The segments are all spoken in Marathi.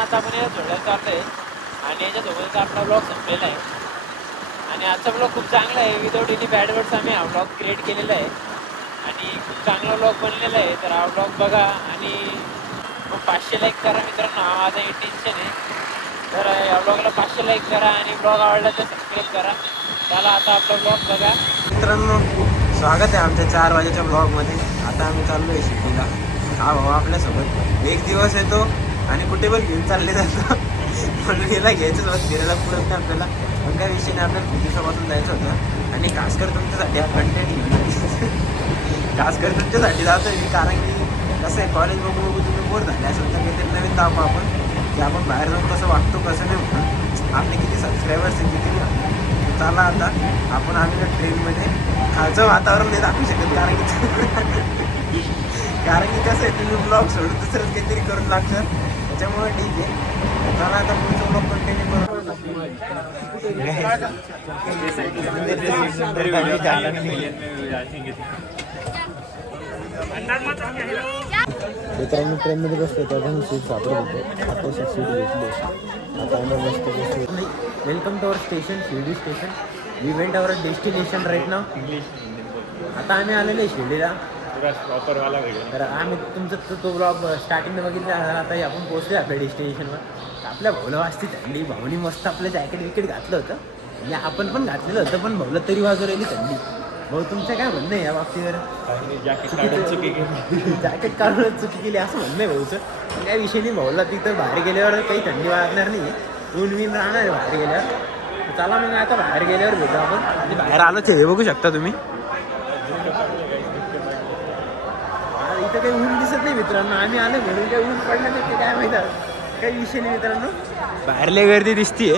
आता आपण याला सोडायला चाललोय आणि याच्यासोबतच आपला ब्लॉग संपलेला आहे. आणि आजचा ब्लॉग खूप चांगला आहे. विदाऊट एनी बॅड वर्ड्स आम्ही हा ब्लॉग क्रिएट केलेला आहे आणि खूप चांगला ब्लॉग बनलेला आहे. तर हा ब्लॉग बघा आणि मग 500 लाईक करा मित्रांनो. हा माझा इंटेन्शन आहे. तर या ब्लॉगला 500 लाईक करा आणि ब्लॉग आवडला तर सबस्क्राईब करा. चला आता आपला ब्लॉग बघा. मित्रांनो स्वागत आहे आमच्या 4 वाजेच्या ब्लॉगमध्ये. आता आम्ही चाललो आहे शिर्डीला. हा भाऊ आपल्यासोबत एक दिवस येतो आणि कुठे पण घेऊन चालले जातो. म्हणून याला घ्यायचंच होतं, फिरायला पुरत नाही आपल्याला. पण काय विषय नाही, आपल्याला खूप दिवसापासून जायचं होतं आणि खास कर तुमच्यासाठी हा कंटेंट घेऊन खास कर तुमच्यासाठी जातो मी. कारण की कसं आहे, कॉलेज बघू बघू तुम्ही बोर झाले असेल तर काहीतरी नवीन दाखवू आपण की आपण बाहेर जाऊन कसं वागतो कसं नाही म्हणून. आपले किती सबस्क्रायबर्स आहेत किती नाही. चला आता आपण आम्ही ट्रेनमध्ये खालचं वातावरण नाही दाखवू शकत कारण की कसं आहे, तुम्ही ब्लॉग सोडून दुसरंच काहीतरी करून लागतात. त्याच्यामुळे ठीक आहे. चला आता पुढचं ब्लॉग कंटिन्यू करू. मित्रांनो ट्रेनमध्ये बसलो तेव्हा सीट सापडत होतो. आता सीट घेतली. आता आम्ही मस्त बसलो. Welcome to our station, Shirdi station. We went our destination right now. आता आम्ही आलेलो आहे शिर्डीला. तर आम्ही तुमचं तो ब्लॉग स्टार्टिंगला बघितला. आता आपण पोहोचलो आपल्या डेस्टिनेशनवर. आपल्या भाऊला वाजती थंडी. भाऊनी मस्त आपलं जॅकेट विकेट घातलं होतं आणि आपण पण घातलेलं होतं, पण भाऊला तरी वाजू राहिली थंडी. भाऊ तुमचं काय म्हणणं आहे या बाबतीवर? जॅकेट काढूनच चुकी केली असं म्हणणं आहे भाऊचं. पण काय विषय नाही, भाऊला तिथं बाहेर गेल्यावर काही थंडी वाजणार नाही. ऊन विन राहणार आहे बाहेर गेल्यावर. चला मग आता बाहेर गेल्यावर भेटू आपण. आणि बाहेर आलोच हे बघू शकता तुम्ही. इथं काही ऊन दिसत नाही मित्रांनो. आम्ही आलो म्हणून काही ऊन पडलं नाही ते काय माहिती. काही विषय नाही मित्रांनो. बाहेरले गर्दी दिसतीये,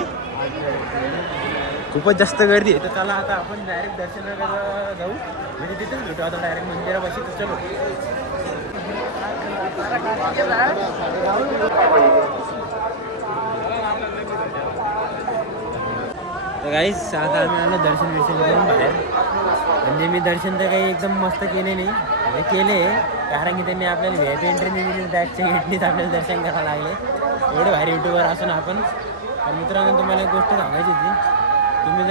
खूपच जास्त गर्दी आहे. तर चला आता आपण डायरेक्ट दर्शनाला जाऊ. म्हणजे तिथेच भेटू आता डायरेक्ट मंदिरापाशी. तर चलो. तर गाईस आता आम्ही आलो दर्शन करून बाहेर. म्हणजे मी दर्शन तर काही एकदम मस्त केले नाही, म्हणजे केले कारण की त्यांनी आपल्याला व्ही आय पी एंट्री नाही दिली. बॅकच्या गेटनीच आपल्याला दर्शन करायला लागले. एवढे भारी युट्यूबर असून आपण. तर मित्रांनो तुम्हाला एक गोष्ट सांगायची होती. तुम्ही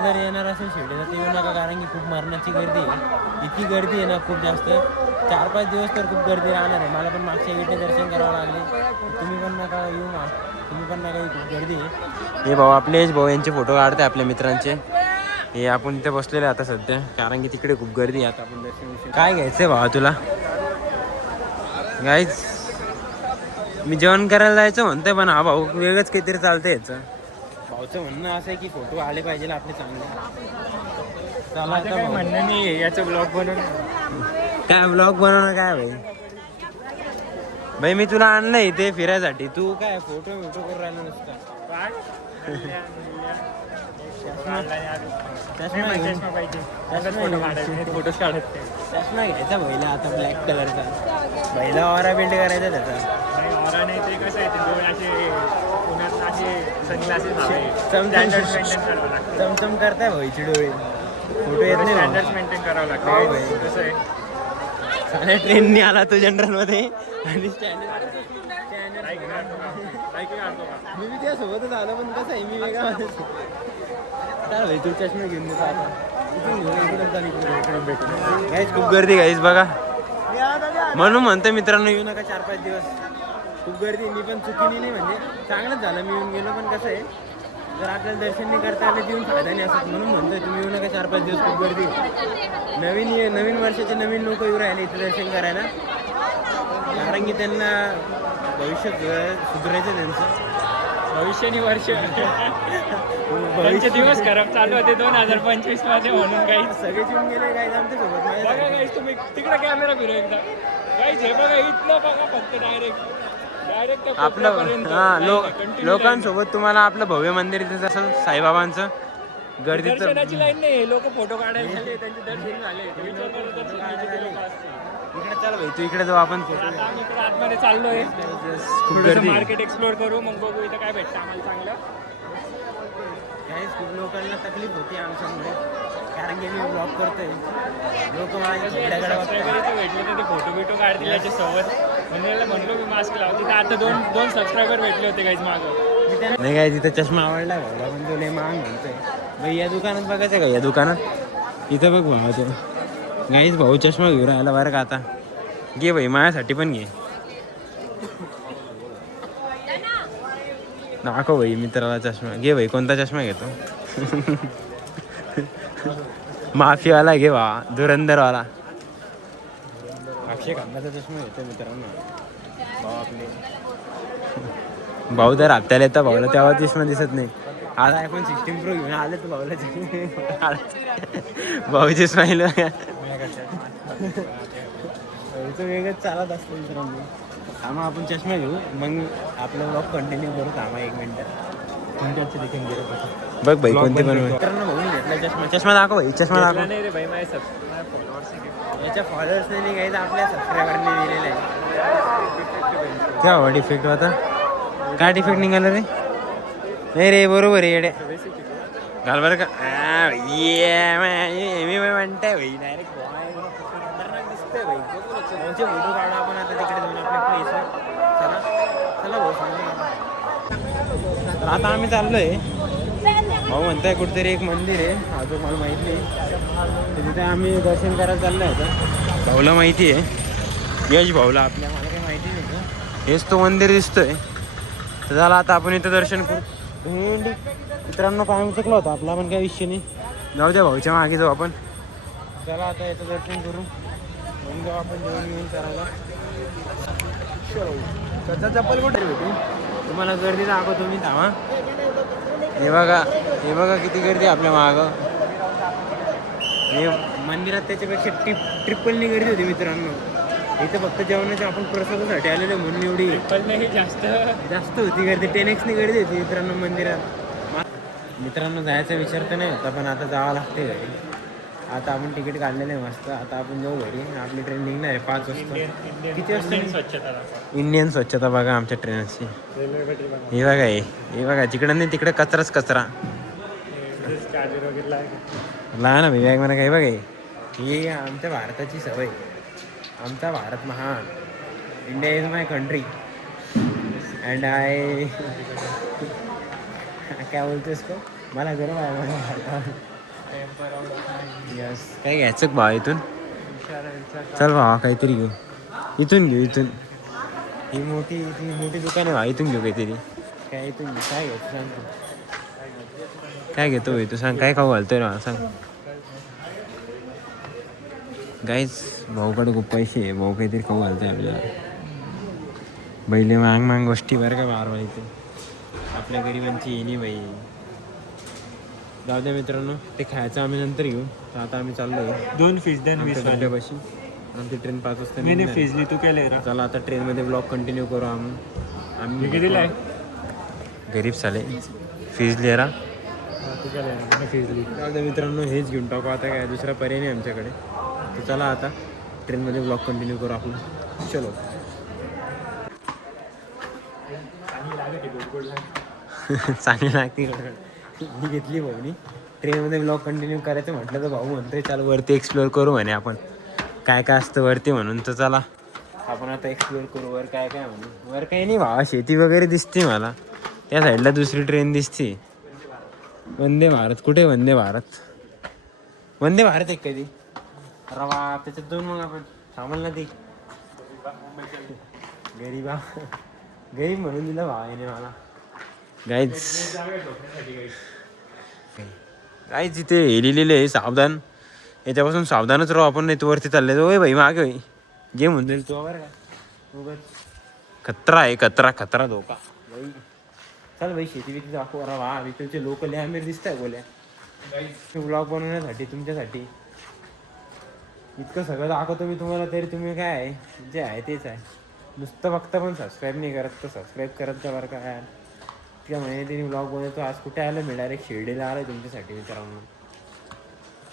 जर येणार असेल शिर्डीला तर येऊ नका, कारण की खूप मरणाची गर्दी आहे. इतकी गर्दी आहे ना खूप जास्त. 4-5 दिवस तर खूप गर्दी राहणार आहे. मला पण मागच्या गेटने दर्शन करावं लागले. तुम्ही पण नका येऊ तुम्ही पण नका, खूप गर्दी आहे. हे भाऊ आपलेच भाऊ यांचे फोटो काढते आपल्या मित्रांचे. हे आपण इथे बसलेले आता सध्या, कारण की तिकडे खूप गर्दी आहे. आता आपण दर्शन काय घ्यायचंय भावा तुला? गाईज मी जेवण करायला जायचं म्हणतोय, पण हा भाऊ वेगळंच काहीतरी चालतंय याचं. भाऊचं म्हणणं असं आहे की फोटो आले पाहिजे आपले चांगले. चला आता काय म्हणणं नाही याचं ब्लॉग बनवून. काय ब्लॉग बनवणं काय भाई मी तुला आणलंय इथे फिरायसाठी. तू काय फोटो करून राहिला नुसतं. फोटोज काढत चष्मा घ्यायचा भाईला आता ब्लॅक कलरचा. भाईला ऑरा बिल्ड करायचा त्याचा. ऑरा नाही ते कसं आहे, ते दोन असे पुण्यात असे सनग्लासेस चमचम करताय भाईची डोळे. फोटो येत नाही. स्टँडर्ड्स मेंटेन करावं लागतं. हो भाई. कसं आहे, साऱ्या ट्रेननी आला तू जनरलमध्ये आणि मी त्यासोबतच आलो, पण कसं आहे मी वेगळा काय भाई तू चष्मा घेऊन देतो आता. गाईस खूप गर्दी गाईस बघा. म्हणून म्हणतो मित्रांनो येऊ नका 4-5 दिवस. खूप गर्दी. मी पण चुकीने नाही, म्हणजे चांगलंच झालं मी येऊन गेलो. पण कसं आहे, जर आपल्याला दर्शन नाही करता आलं येऊन फायदा नाही असं. म्हणून म्हणतोय तुम्ही येऊ नका 4-5 दिवस. खूप गर्दी. नवीन वर्षाचे नवीन लोक येऊ राहिले इथे दर्शन करायला, कारण की त्यांना भविष्य सुधारायचं त्यांचं. भविष्यानी वर्ष दिवस खराब चालू होते 2025 मध्ये, म्हणून काही सगळेच येऊन गेले काय आमच्या सोबत. बघा गाईस, तुम्ही तिकडे कॅमेरा फिरवा एकदा. गाईस हे बघा, इथलं बघा फक्त डायरेक्ट आपलं लोकांसोबत तुम्हाला आपलं भव्य मंदिर दिसत असेल साईबाबांचं. गर्दीचं दर्शनाची लाईन नाही, लोक फोटो काढायला झाले, त्यांचे दर्शन झाले. इकडे चल भाई, तू इकडे जाऊ आपण. आता आम्ही इकडे आतमध्ये चाललोय. खूप गर्दी. मार्केट एक्सप्लोर करू, मग बघू इथं काय भेटतं आम्हाला चांगलं. खूप लोकांना तकलीफ होती आमच्यामुळे, कारण की मी ब्लॉग करतोय. लोक माझ्या सबस्क्रायबरचं भेटलं तर ते फोटो बिटो काढतील याच्यासोबत. म्हणजे म्हणलो मी मास्क लावते तर आता दोन सबस्क्रायबर भेटले होते काहीच मागं. नाही काय तिथं चष्मा आवडला भाऊला पण तो लय महाग म्हणतोय. भाई या दुकानात बघायचं का या दुकानात इथं बघ भाऊ तो गाईच भाऊ चष्मा घेऊन राहिला बरं का आता. घे भाई माझ्यासाठी पण घे. दाखव भाई मित्राला चष्मा घे भाई. कोणता चष्मा घेतो? माफीवाला घे वा धुरंधरवाला. अक्षय खांबाचा चष्मा घेतो मित्रांनो भाऊ आपले. भाऊ तर हप्त्याला येतं भाऊला तेव्हा चष्मा दिसत नाही. आता iPhone 16 Pro घेऊन आले तर भाऊला भाऊ चष्मा येईल वेगळंच चालत असतं मित्रांनो. थांबा आपण चष्मा घेऊ मग आपलं ब्लॉग कंटिन्यू करू. थांबा 1 मिनिट. बघ भाई कोणते पण मित्रांनो भाऊ घेतला चष्मा. चष्मा दाखव भाई. चष्मा दाखव. नाही रे भाई माझ्या फॉलोअर्स याच्या फॉलोअर्सने नाही काही आपल्या सबस्क्रायबरने दिलेलं आहे. काय हवा डिफेक्ट होता? काय डिफेक्ट निघालं रे? नाही रे बरोबर आहे येडे घाल बरं का. मी म्हणताय भाई डायरेक्ट दिसतंय भाई. फोटो काढू आपण आता तिकडे जाऊन आपल्या प्लेसवर. चला चला भाऊ तर आता आम्ही चाललोय. भाऊ म्हणताय कुठेतरी एक मंदिर आहे अजून मला माहित नाही. तिथे आम्ही दर्शन करायला चाललोय आता. भाऊला माहिती आहे यश भाऊला आपल्या. मला काही माहिती नाही. हेच तो मंदिर दिसतोय. तर झालं आता आपण इथं दर्शन करू. मित्रांनो काय चुकलं होतं आपला पण काही विषय नाही. जाऊ द्या भाऊच्या मागे जाऊ आपण. चला आता याचं दर्शन करू मग जाऊ आपण जेवण घेऊन करायला. त्याचा चप्पल कुठे भेटू तुम्हाला गर्दी दाखवतो मी. थांबा हे बघा किती गर्दी आपल्या मागं. हे मंदिरात त्याच्यापेक्षा ट्रिपलनी गर्दी होती मित्रांनो. इथं फक्त जेवणाच्या आपण प्रसादासाठी आलेलो म्हणून एवढी नाही जास्त होती गर्दी. 10x नी गर्दी होती मित्रांनो मंदिरात. मित्रांनो जायचा विचार तर नाही होता पण आता जावं लागते घरी. आता आपण तिकीट काढलेलं आहे मस्त. आता आपण जाऊ घरी. आपली ट्रेन निघणार आहे 5 वाजता. किती वाजता? स्वच्छता इंडियन स्वच्छता बघा आमच्या ट्रेनची. हे बघा हे बघा जिकडं नाही तिकडे कचराच कचरा. चार्जर वगैरे लहान ना बॅग मला काही बघा. ही आमच्या भारताची सवय. आमचा भारत महान. India is my country and I काय बोलतोस का मला गरम आहे माझ्या भारतावर. यस काय घ्यायचं भावा इथून? चल भावा काहीतरी घेऊ. इथून घेऊ इथून. ही मोठी दुकान आहे भावा. इथून घेऊ काहीतरी. काय इथून घेऊ काय घ्यायचं सांग तू. काय घेतो भाई तू सांग. काय खाऊ घालतोय ना सांग. गाईज भाऊकडे खूप पैसे आहे. भाऊ काहीतरी खाऊ घालतोय आपल्याला. बैले मांग गोष्टी बरं का बार इथे आपल्या गरिबांची येणी बाई. जाऊ द्या मित्रांनो ते खायचं आम्ही नंतर घेऊ. तर आता आम्ही चाललोय 2 फिश देन डब्यापाशी. आमची ट्रेन 5 वाजता नाही फिजली तू केलंय रा. चला आता ट्रेनमध्ये ब्लॉग कंटिन्यू करू. आम्ही कितीला आहे? गरीब साले फीज लिहा. तू केलंय फिजली. जाऊ द्या मित्रांनो हेच घेऊन टाकू आता. काय दुसरा पर्याय नाही आमच्याकडे. तर चला आता ट्रेनमध्ये ब्लॉग कंटिन्यू करू आपलं. चलो चांगली लागते. मी घेतली भाऊनी. ट्रेनमध्ये ब्लॉग कंटिन्यू करायचं म्हटलं तर भाऊ म्हणतोय चाल वरती एक्सप्लोअर करू म्हणे आपण. काय काय असतं वरती म्हणून. तर चला आपण आता एक्सप्लोअर करू वर काय काय म्हणून. वर काही नाही भावा शेती वगैरे दिसते मला. त्या साईडला दुसरी ट्रेन दिसते. वंदे भारत कुठे? वंदे भारत आहे कधी रवा त्याच्यात जाऊन मग आपण थांबल ना. ती गरीब म्हणून दिलं भावाने मला. गाईज इथे हे लिहिलेलं आहे सावधान. याच्यापासून सावधानच राहू आपण. नाही तू वरती चालले ओय भाई मागे होई जे म्हणून तू बरं का. खतरा आहे खतरा धोका भाई. चल भाई शेती बिती दाखव. वा तुमचे लोक लय आमिर दिसत आहे बोल्या. ब्लॉग बनवण्यासाठी तुमच्यासाठी इतकं सगळं दाखवतो मी तुम्हाला तरी तुम्ही काय आहे जे आहे तेच आहे. नुसतं बघता पण सबस्क्राईब नाही करत. तर सबस्क्राईब करत जा बरं का यार. त्या महिने तिने ब्लॉग बनवतो. आज कुठे आलं मी डायरेक्ट शिर्डीला आलं तुमच्यासाठी मित्रांनो.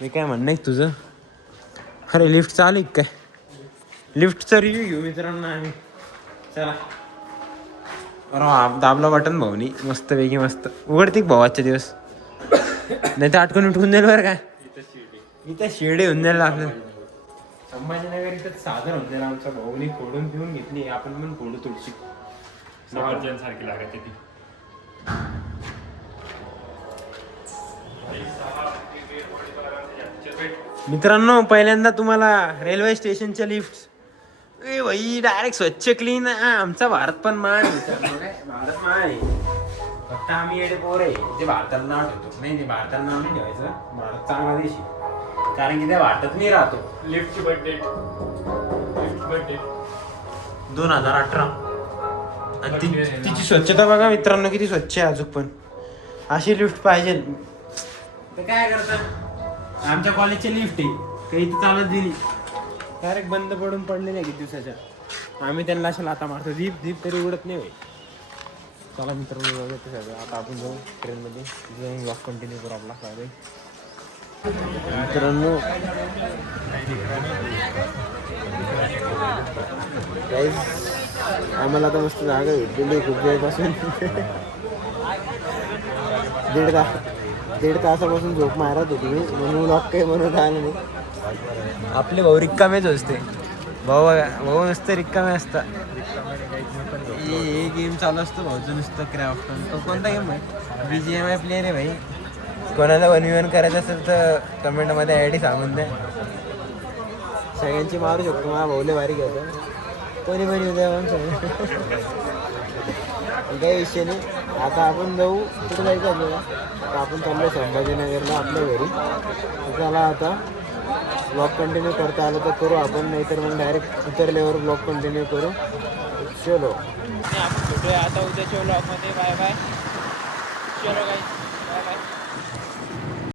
मी काय म्हणणं आहे तुझं? अरे लिफ्ट चालू काय? लिफ्टचा रिव्ह्यू घेऊ मित्रांनो आम्ही. चला दाबला बटन भाऊनी मस्त वेगळी मस्त उघडते भाऊ आजच्या दिवस. नाही तर आटकून उठून जाईल बरं काय. इथं शिर्डी होऊन जाईल आपलं. संभाजीनगर इथं सादर होते ना आमचा भाऊनी फोडून पिऊन घेतली आपण पण फोडू तुळशी सारखी लागत ती. मित्रांनो पहिल्यांदा तुम्हाला रेल्वे स्टेशनच्या लिफ्ट ए भाई डायरेक्ट स्वच्छ क्लीन आमचा भारत पण मान भारत मान आहे फक्त आम्ही येडे पोर आहे जे भारताला नाव ठेवतो नाही भारताला नाव नाही ठेवायचं भारत चांगला देश आहे कारण की त्या भारतात मी राहतो लिफ्टची बर्थडे 2018 आणि तिची स्वच्छता बघा मित्रांनो किती स्वच्छ आहे अजून पण अशी लिफ्ट पाहिजे तर काय करतात आमच्या कॉलेजची लिफ्ट आहे काही इथं चालत दिली डायरेक्ट बंद पडून पडले नाही किती दिवसाच्या आम्ही त्यांना अशा लाता मारतो दीप तरी उडत नाही होय चला मित्रांनो बघा ते सगळं आता आपण जाऊ ट्रेनमध्ये जाऊन ब्लॉग कंटिन्यू करू आपला सगळे मित्रांनो आम्हाला आता मस्त जागा भेटलेली खूप वेळपासून दीड तासापासून झोप मारत होती मी म्हणून ब्लॉग काही म्हणून आलं नाही आपले भाऊ रिक्कामेच असते भाऊ नुसतं रिक्कामे असतात हे गेम चालू असतो भाऊचं नुसतं क्राफ्ट तो कोणता गेम आहे BGMI प्लेअर आहे भाई कोणाला 1v1 करायचं असेल तर कमेंटमध्ये आय डी सांगून द्या सगळ्यांची मारू शकतो मला भाऊले भारी घ्यायचं कोणी पण येऊ द्या मग काही विषय नाही आता आपण जाऊ कुठं जायचं आपल्याला आता आपण चाललो संभाजीनगरला आपल्या घरी त्याला आता ब्लॉग कंटिन्यू करता आलं तर करू आपण नाहीतर मग डायरेक्ट उतरल्यावर ब्लॉग कंटिन्यू करू चलो आपण भेटूया आता उद्याच्या ब्लॉगमध्ये बाय बाय चलो गाईस